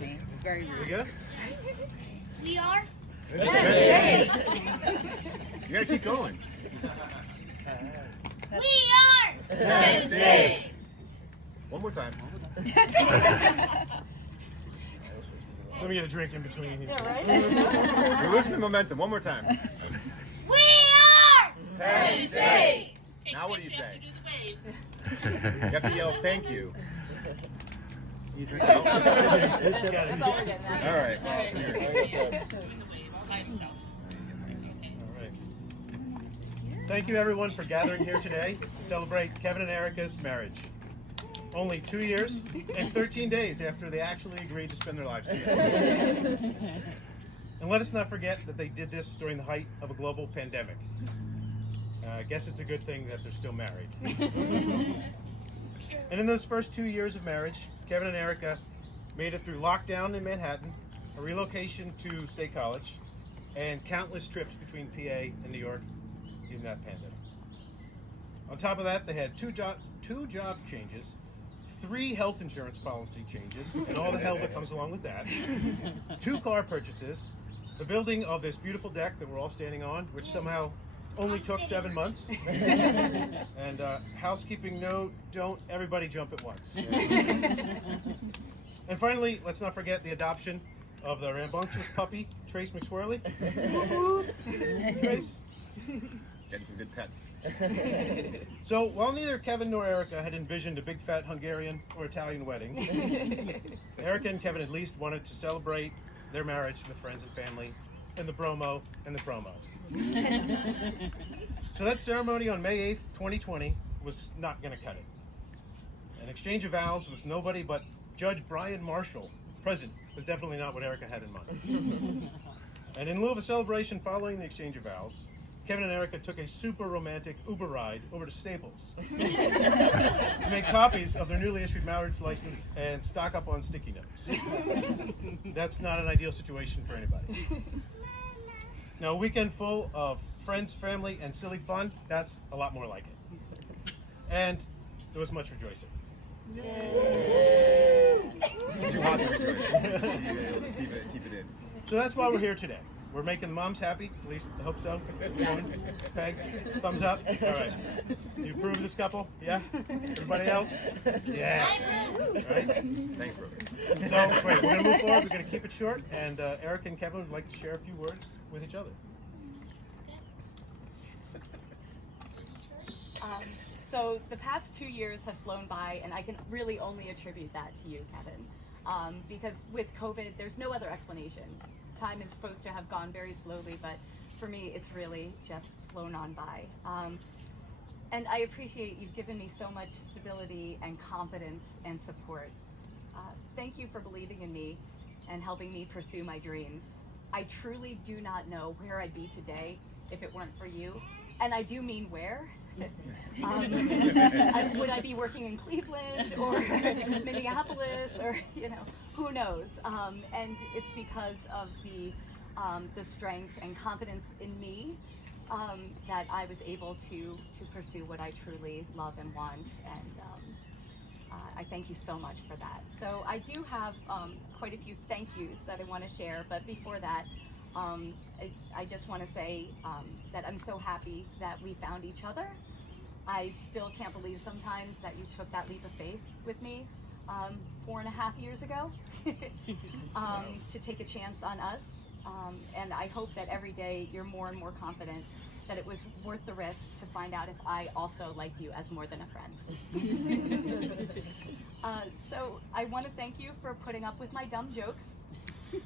me. It's very We rude. good? We are. You gotta keep going. We are. Penn State. One more time. Let me get a drink in between. Yeah, right? We're losing the momentum. One more time. We are. Penn State. Now what do you say? You have to yell, thank you. You drink it. All right. Thank you, everyone, for gathering here today to celebrate Kevin and Erica's marriage. Only 2 years and 13 days after they actually agreed to spend their lives together. And let us not forget that they did this during the height of a global pandemic. I guess it's a good thing that they're still married. And in those first 2 years of marriage, Kevin and Erica made it through lockdown in Manhattan, a relocation to State College, and countless trips between PA and New York in that pandemic. On top of that, they had two job changes, 3 health insurance policy changes, and all the hell that comes along with that, 2 car purchases, the building of this beautiful deck that we're all standing on, which somehow only took 7 months, and housekeeping note, don't everybody jump at once. And finally, let's not forget the adoption of the rambunctious puppy, Trace McSwirly. Trace. Getting some good pets. So while neither Kevin nor Erica had envisioned a big fat Hungarian or Italian wedding, Erica and Kevin at least wanted to celebrate their marriage with friends and family, and the bromo and the promo. So that ceremony on May 8th, 2020 was not going to cut it. An exchange of vows with nobody but Judge Brian Marshall present was definitely not what Erica had in mind. And in lieu of a celebration following the exchange of vows, Kevin and Erica took a super romantic Uber ride over to Staples to make copies of their newly issued marriage license and stock up on sticky notes. That's not an ideal situation for anybody. Now, a weekend full of friends, family, and silly fun, that's a lot more like it. And there was much rejoicing. It's too hot to rejoice. Just keep it in. So that's why we're here today. We're making the moms happy, at least I hope so. Yes. Peg, thumbs up. All right. You approve of this couple? Yeah? Everybody else? Yeah. All right. Thanks, brother. So, wait, we're going to move forward. We're going to keep it short. And Eric and Kevin would like to share a few words with each other. So the past 2 years have flown by, and I can really only attribute that to you, Kevin. Because with COVID, there's no other explanation. Time is supposed to have gone very slowly, but for me, it's really just flown on by. And I appreciate you've given me so much stability and confidence and support. Thank you for believing in me and helping me pursue my dreams. I truly do not know where I'd be today if it weren't for you. And I do mean where. Would I be working in Cleveland or Minneapolis, or who knows? And it's because of the strength and confidence in me that I was able to pursue what I truly love and want. And I thank you so much for that. So I do have quite a few thank yous that I want to share, but before that, I just want to say that I'm so happy that we found each other. I still can't believe sometimes that you took that leap of faith with me 4.5 years ago to take a chance on us. And I hope that every day you're more and more confident that it was worth the risk to find out if I also liked you as more than a friend. So I want to thank you for putting up with my dumb jokes.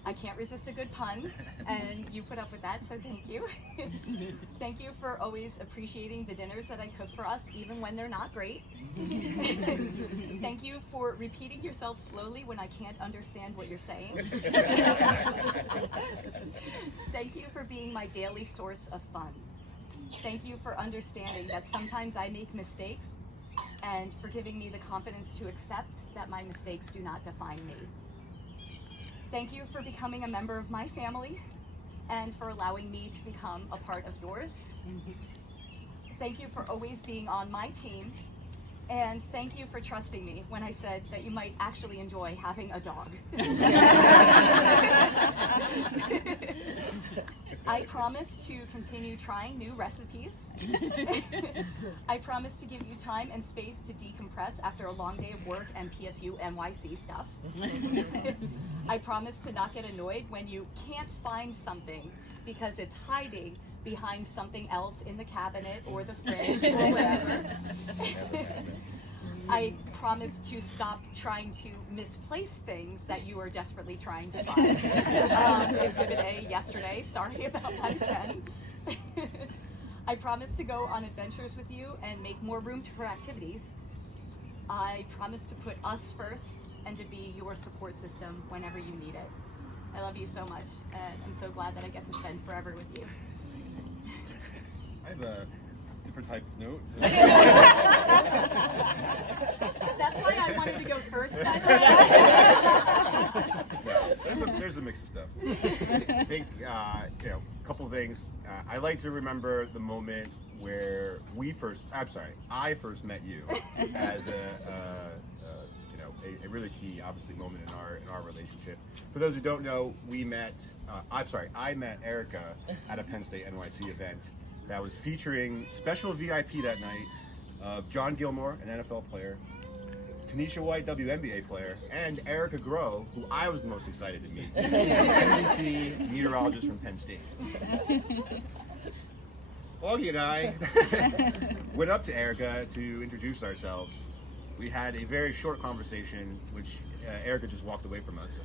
I can't resist a good pun, and you put up with that, so thank you. Thank you for always appreciating the dinners that I cook for us, even when they're not great. Thank you for repeating yourself slowly when I can't understand what you're saying. Thank you for being my daily source of fun. Thank you for understanding that sometimes I make mistakes, and for giving me the confidence to accept that my mistakes do not define me. Thank you for becoming a member of my family and for allowing me to become a part of yours. Thank you for always being on my team And thank you for trusting me when I said that you might actually enjoy having a dog. I promise to continue trying new recipes. I promise to give you time and space to decompress after a long day of work and PSU NYC stuff. I promise to not get annoyed when you can't find something because it's hiding behind something else in the cabinet or the fridge or whatever. I promise to stop trying to misplace things that you are desperately trying to find. Exhibit A yesterday, sorry about that again. I promise to go on adventures with you and make more room for activities. I promise to put us first and to be your support system whenever you need it. I love you so much, and I'm so glad that I get to spend forever with you. I have a different type of note. That's why I wanted to go first. No, there's a mix of stuff. I think, a couple of things. I like to remember the moment where I first met you as a really key, obviously, moment in our relationship. For those who don't know, I met Erica at a Penn State NYC event that was featuring special VIP that night of John Gilmore, an NFL player, Tanisha White, WNBA player, and Erica Groh, who I was the most excited to meet, NBC meteorologist from Penn State. Augie and I went up to Erica to introduce ourselves. We had a very short conversation, which Erica just walked away from us.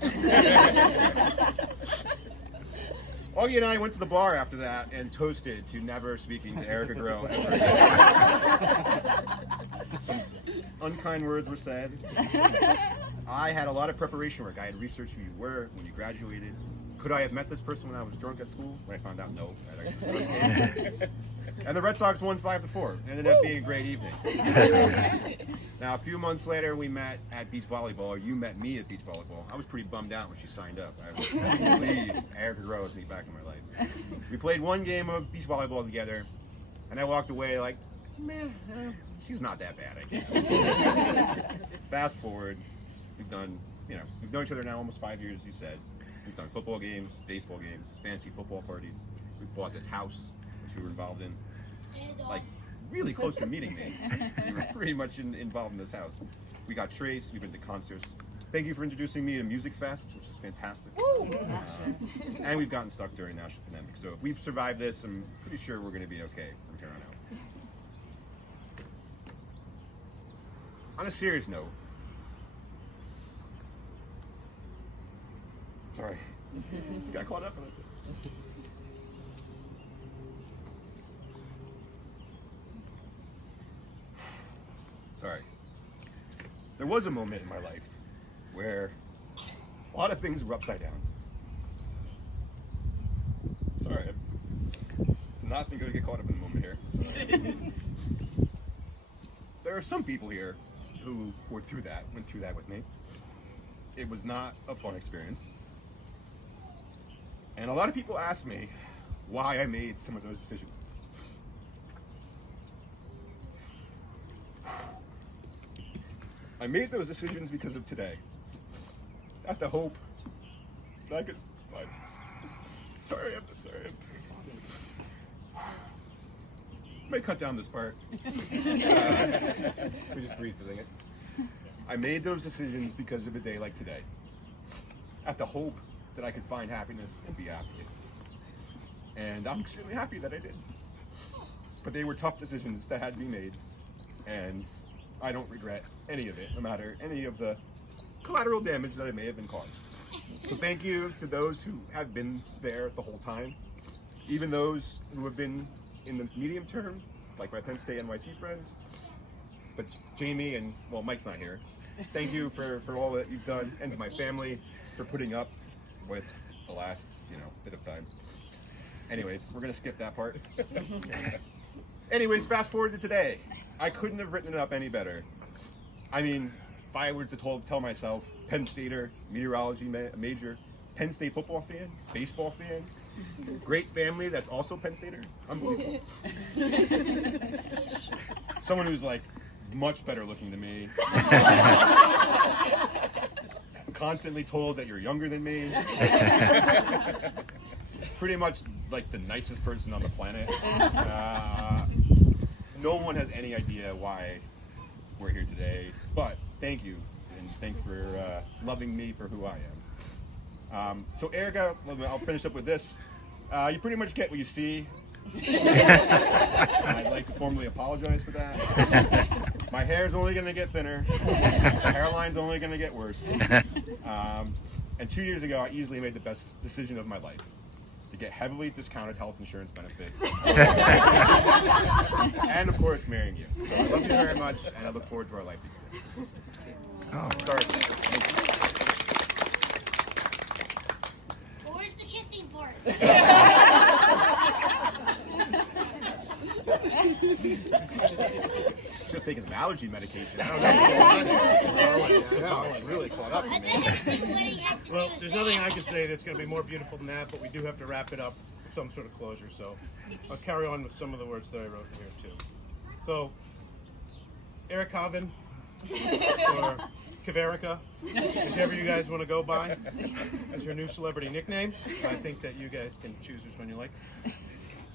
Augie and I went to the bar after that and toasted to never speaking to Erica Groh ever again. Some unkind words were said. I had a lot of preparation work. I had researched who you were when you graduated. Could I have met this person when I was drunk at school? When I found out, no. And the Red Sox won 5-4. It ended up being a great evening. Now, a few months later, we met at beach volleyball. You met me at beach volleyball. I was pretty bummed out when she signed up. I couldn't believe Erica Groh was back in my life. We played one game of beach volleyball together, and I walked away like, man, she's not that bad, I guess. Fast forward, we've known each other now almost 5 years, as you said. We've done football games, baseball games, fantasy football parties. We bought this house, which we were involved in. Like, really close to meeting me. We were pretty much involved in this house. We got Trace, we've been to concerts. Thank you for introducing me to Music Fest, which is fantastic. And we've gotten stuck during national pandemic. So if we've survived this, I'm pretty sure we're going to be okay from here on out. On a serious note, sorry, just got caught up in it. Sorry. There was a moment in my life where a lot of things were upside down. Sorry, I'm not going to get caught up in the moment here. Sorry. There are some people here who went through that with me. It was not a fun experience. And a lot of people ask me why I made some of those decisions. I made those decisions because of today. Not the hope that I could find. Sorry, I'm just sorry. I may cut down this part. Let me just breathe for a second. I made those decisions because of a day like today. At the hope that I could find happiness and be happy. And I'm extremely happy that I did. But they were tough decisions that had to be made. And I don't regret any of it, no matter any of the collateral damage that I may have been caused. So thank you to those who have been there the whole time. Even those who have been in the medium term, like my Penn State NYC friends. But Jamie and, well, Mike's not here. Thank you for all that you've done, and to my family for putting up with the last, bit of time. Anyways, we're gonna skip that part. Anyways, fast forward to today. I couldn't have written it up any better. I mean, if I were to tell myself, Penn Stater, meteorology major, Penn State football fan, baseball fan, great family that's also Penn Stater, unbelievable. Someone who's like much better looking than me. Constantly told that you're younger than me. Pretty much like the nicest person on the planet. No one has any idea why we're here today, but thank you, and thanks for loving me for who I am. So Erica, I'll finish up with this. You pretty much get what you see. I'd like to formally apologize for that. My hair's only going to get thinner. My hairline's only going to get worse. And 2 years ago, I easily made the best decision of my life. To get heavily discounted health insurance benefits. And of course, marrying you. So I love you very much, and I look forward to our life together. Oh. Sorry. But where's the kissing part? Should have taken some allergy medication. I don't know what's going on there. It's really caught up I in me. thought every wedding had to Well, do there's with nothing that. I can say that's going to be more beautiful than that, but we do have to wrap it up with some sort of closure. So I'll carry on with some of the words that I wrote here too. So, Eric Coven, or Kaverica, whichever you guys want to go by, as your new celebrity nickname. I think that you guys can choose which one you like.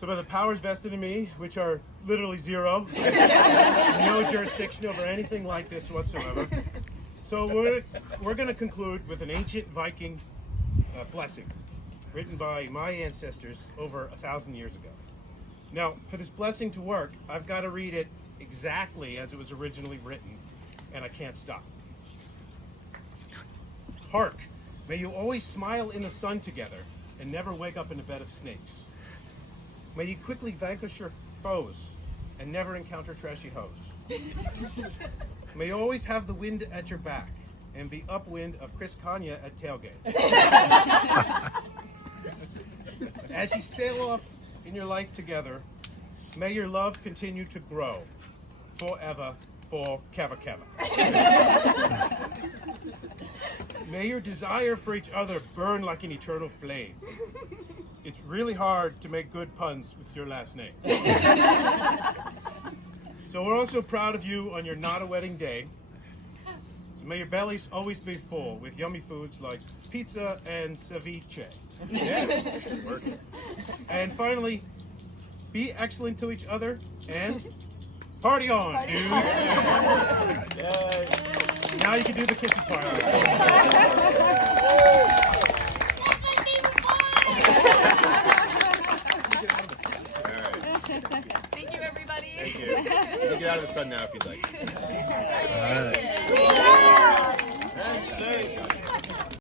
So by the powers vested in me, which are literally zero, I have no jurisdiction over anything like this whatsoever. So we're going to conclude with an ancient Viking blessing written by my ancestors over 1,000 years ago. Now, for this blessing to work, I've got to read it exactly as it was originally written, and I can't stop. Hark, may you always smile in the sun together and never wake up in a bed of snakes. May you quickly vanquish your foes and never encounter trashy hoes. May you always have the wind at your back and be upwind of Chris Kanye at tailgate. As you sail off in your life together, may your love continue to grow forever for Kava Kava. May your desire for each other burn like an eternal flame. It's really hard to make good puns with your last name. So we're also proud of you on your not a wedding day. So may your bellies always be full with yummy foods like pizza and ceviche. Yes, working. And finally, be excellent to each other and party on, dude. Now you can do the kissing part. That's my favorite part! All right. Thank you, everybody. Thank you. You can get out of the sun now if you'd like.